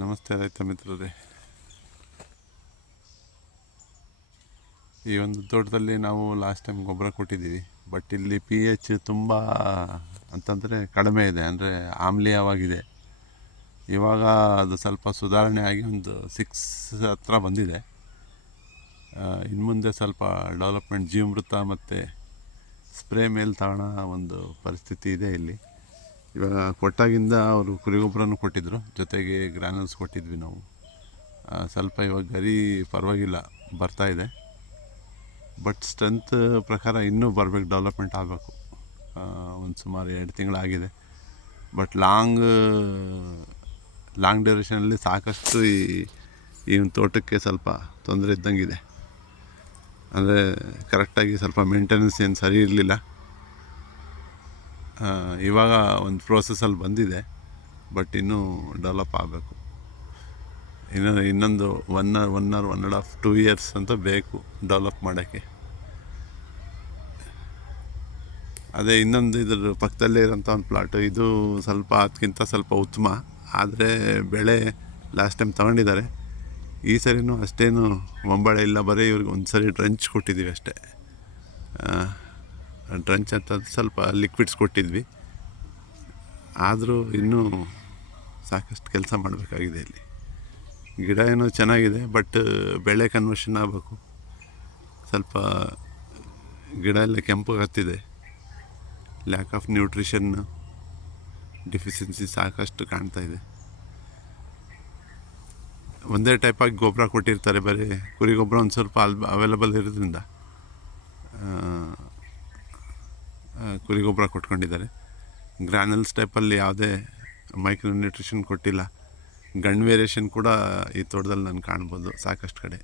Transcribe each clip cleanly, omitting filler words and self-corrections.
ನಮಸ್ತೆ ರೈತ ಮಿತ್ರರೇ. ಈ ಒಂದು ತೋಟದಲ್ಲಿ ನಾವು ಲಾಸ್ಟ್ ಟೈಮ್ ಗೊಬ್ಬರ ಕೊಟ್ಟಿದ್ದೀವಿ. ಬಟ್ ಇಲ್ಲಿ pH ತುಂಬ ಅಂತಂದರೆ ಕಡಿಮೆ ಇದೆ, ಅಂದರೆ ಆಮ್ಲೀಯವಾಗಿದೆ. ಇವಾಗ ಅದು ಸ್ವಲ್ಪ ಸುಧಾರಣೆ ಆಗಿ ಒಂದು 6 ಹತ್ರ ಬಂದಿದೆ. ಇನ್ನು ಮುಂದೆ ಸ್ವಲ್ಪ ಡೆವಲಪ್ಮೆಂಟ್ ಜೀವಾಮೃತ ಮತ್ತು ಸ್ಪ್ರೇ ಮೇಲೆ ತಗೊಳ್ಳೋ ಒಂದು ಪರಿಸ್ಥಿತಿ ಇದೆ ಇಲ್ಲಿ. ಇವಾಗ ಕೊಟ್ಟಾಗಿಂದ ಅವರು ಕುರಿಗೊಬ್ಬರನೂ ಕೊಟ್ಟಿದ್ದರು, ಜೊತೆಗೆ ಗ್ರಾನಲ್ಸ್ ಕೊಟ್ಟಿದ್ವಿ ನಾವು. ಸ್ವಲ್ಪ ಇವಾಗ ಗರಿ ಪರವಾಗಿಲ್ಲ, ಬರ್ತಾಯಿದೆ. ಬಟ್ ಸ್ಟ್ರೆಂತ್ ಪ್ರಕಾರ ಇನ್ನೂ ಬರಬೇಕು, ಡೆವಲಪ್ಮೆಂಟ್ ಆಗಬೇಕು. ಒಂದು ಸುಮಾರು 2 ತಿಂಗಳಾಗಿದೆ. ಬಟ್ ಲಾಂಗ್ ಡ್ಯೂರೇಷನಲ್ಲಿ ಸಾಕಷ್ಟು ಈ ಒಂದು ತೋಟಕ್ಕೆ ಸ್ವಲ್ಪ ತೊಂದರೆ ಇದ್ದಂಗಿದೆ. ಅಂದರೆ ಕರೆಕ್ಟಾಗಿ ಸ್ವಲ್ಪ ಮೇಂಟೆನೆನ್ಸ್ ಏನು ಸರಿ ಇರಲಿಲ್ಲ. ಇವಾಗ ಒಂದು ಪ್ರೋಸೆಸ್ಸಲ್ಲಿ ಬಂದಿದೆ, ಬಟ್ ಇನ್ನೂ ಡೆವಲಪ್ ಆಗಬೇಕು. ಇನ್ನೊಂದು 1.5-2 ಇಯರ್ಸ್ ಅಂತ ಬೇಕು ಡೆವಲಪ್ ಮಾಡೋಕ್ಕೆ. ಅದೇ ಇನ್ನೊಂದು ಇದ್ರ ಪಕ್ಕದಲ್ಲೇ ಇರೋಂಥ ಒಂದು ಪ್ಲಾಟು, ಇದು ಸ್ವಲ್ಪ ಅದಕ್ಕಿಂತ ಸ್ವಲ್ಪ ಉತ್ತಮ. ಆದರೆ ಬೆಳೆ ಲಾಸ್ಟ್ ಟೈಮ್ ತಗೊಂಡಿದ್ದಾರೆ. ಈ ಸರಿನೂ ಅಷ್ಟೇನು ಒಂಬಳೆ ಇಲ್ಲ, ಬರೀ ಇವ್ರಿಗೆ ಒಂದು ಸರಿ ಡ್ರಂಚ್ ಕೊಟ್ಟಿದ್ದೀವಿ ಅಷ್ಟೇ. ಡ್ರಂಚ್ ಅಂತ ಸ್ವಲ್ಪ ಲಿಕ್ವಿಡ್ಸ್ ಕೊಟ್ಟಿದ್ವಿ. ಆದರೂ ಇನ್ನೂ ಸಾಕಷ್ಟು ಕೆಲಸ ಮಾಡಬೇಕಾಗಿದೆ ಇಲ್ಲಿ. ಗಿಡ ಏನೋ ಚೆನ್ನಾಗಿದೆ, ಬಟ್ ಬೆಳೆ ಕನ್ವರ್ಷನ್ ಆಗಬೇಕು. ಸ್ವಲ್ಪ ಗಿಡ ಎಲ್ಲ ಕೆಂಪು ಹತ್ತಿದೆ. ಲ್ಯಾಕ್ ಆಫ್ ನ್ಯೂಟ್ರಿಷನ್ ಡಿಫಿಷಿಯನ್ಸಿ ಸಾಕಷ್ಟು ಕಾಣ್ತಾ ಇದೆ. ಒಂದೇ ಟೈಪಾಗಿ ಗೊಬ್ಬರ ಕೊಟ್ಟಿರ್ತಾರೆ, ಬರೀ ಕುರಿ ಗೊಬ್ಬರ ಒಂದು ಸ್ವಲ್ಪ ಅವೈಲಬಲ್ ಇರೋದ್ರಿಂದ ಕುರಿ ಗೊಬ್ಬರ ಕೊಟ್ಕೊಂಡಿದ್ದಾರೆ. ಗ್ರಾನಲ್ಸ್ ಟೈಪಲ್ಲಿ ಯಾವುದೇ ಮೈಕ್ರೋ ನ್ಯೂಟ್ರಿಷನ್ ಕೊಟ್ಟಿಲ್ಲ. ಗಂಡು ವೇರಿಯೇಷನ್ ಕೂಡ ಈ ತೋಟದಲ್ಲಿ ನಾನು ಕಾಣ್ಬೋದು ಸಾಕಷ್ಟು ಕಡೆ.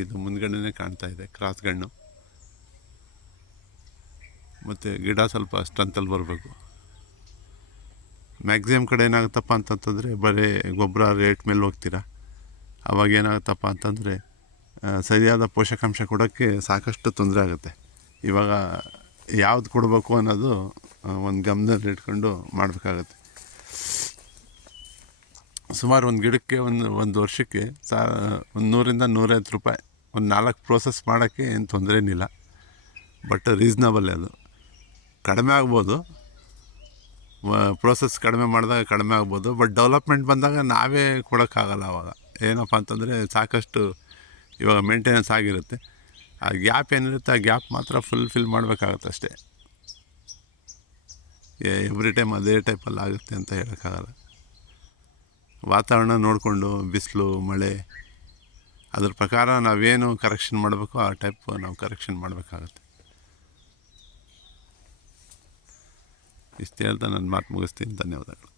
ಇದು ಮುಂದ್ಗಡೆನೇ ಕಾಣ್ತಾ ಇದೆ, ಕ್ರಾಸ್ ಗಣ್ಣು. ಮತ್ತು ಗಿಡ ಸ್ವಲ್ಪ ಸ್ಟ್ರೆಂತಲ್ಲಿ ಬರಬೇಕು. ಮ್ಯಾಕ್ಸಿಮಮ್ ಕಡೆ ಏನಾಗುತ್ತಪ್ಪ ಅಂತಂತಂದರೆ ಬರೀ ಗೊಬ್ಬರ ರೇಟ್ ಮೇಲೆ ಹೋಗ್ತೀರಾ. ಅವಾಗ ಏನಾಗುತ್ತಪ್ಪ ಅಂತಂದರೆ ಸರಿಯಾದ ಪೋಷಕಾಂಶ ಕೊಡೋಕ್ಕೆ ಸಾಕಷ್ಟು ತೊಂದರೆ ಆಗುತ್ತೆ. ಇವಾಗ ಯಾವ್ದು ಕೊಡಬೇಕು ಅನ್ನೋದು ಒಂದು ಗಮನದಲ್ಲಿ ಇಟ್ಕೊಂಡು ಮಾಡಬೇಕಾಗತ್ತೆ. ಸುಮಾರು ಒಂದು ಗಿಡಕ್ಕೆ ಒಂದು ವರ್ಷಕ್ಕೆ ಒಂದು 100-150 ರೂಪಾಯಿ ಒಂದು 4 ಪ್ರೋಸೆಸ್ ಮಾಡೋಕ್ಕೆ ಏನು ತೊಂದರೆ ಏನಿಲ್ಲ. ಬಟ್ ರೀಸ್ನಬಲ್ಲೇ ಅದು. ಕಡಿಮೆ ಆಗ್ಬೋದು, ಪ್ರೋಸೆಸ್ ಕಡಿಮೆ ಮಾಡಿದಾಗ ಕಡಿಮೆ ಆಗ್ಬೋದು. ಬಟ್ ಡೆವಲಪ್ಮೆಂಟ್ ಬಂದಾಗ ನಾವೇ ಕೊಡೋಕ್ಕಾಗಲ್ಲ. ಆವಾಗ ಏನಪ್ಪ ಅಂತಂದರೆ ಸಾಕಷ್ಟು ಇವಾಗ ಮೇಂಟೆನೆನ್ಸ್ ಆಗಿರುತ್ತೆ. ಆ ಗ್ಯಾಪ್ ಏನಿರುತ್ತೆ ಆ ಗ್ಯಾಪ್ ಮಾತ್ರ ಫಿಲ್ ಮಾಡಬೇಕಾಗತ್ತೆ ಅಷ್ಟೇ. ಎವ್ರಿ ಟೈಮ್ ಅದೇ ಟೈಪಲ್ಲಿ ಆಗುತ್ತೆ ಅಂತ ಹೇಳೋಕ್ಕಾಗಲ್ಲ. ವಾತಾವರಣ ನೋಡಿಕೊಂಡು, ಬಿಸಿಲು ಮಳೆ ಅದ್ರ ಪ್ರಕಾರ ನಾವೇನು ಕರೆಕ್ಷನ್ ಮಾಡಬೇಕು ಆ ಟೈಪ್ ನಾವು ಕರೆಕ್ಷನ್ ಮಾಡಬೇಕಾಗತ್ತೆ. ಇಷ್ಟು ಹೇಳ್ತಾ ನನ್ನ ಮಾತು ಮುಗಿಸ್ತೀನಿ. ಧನ್ಯವಾದಗಳು.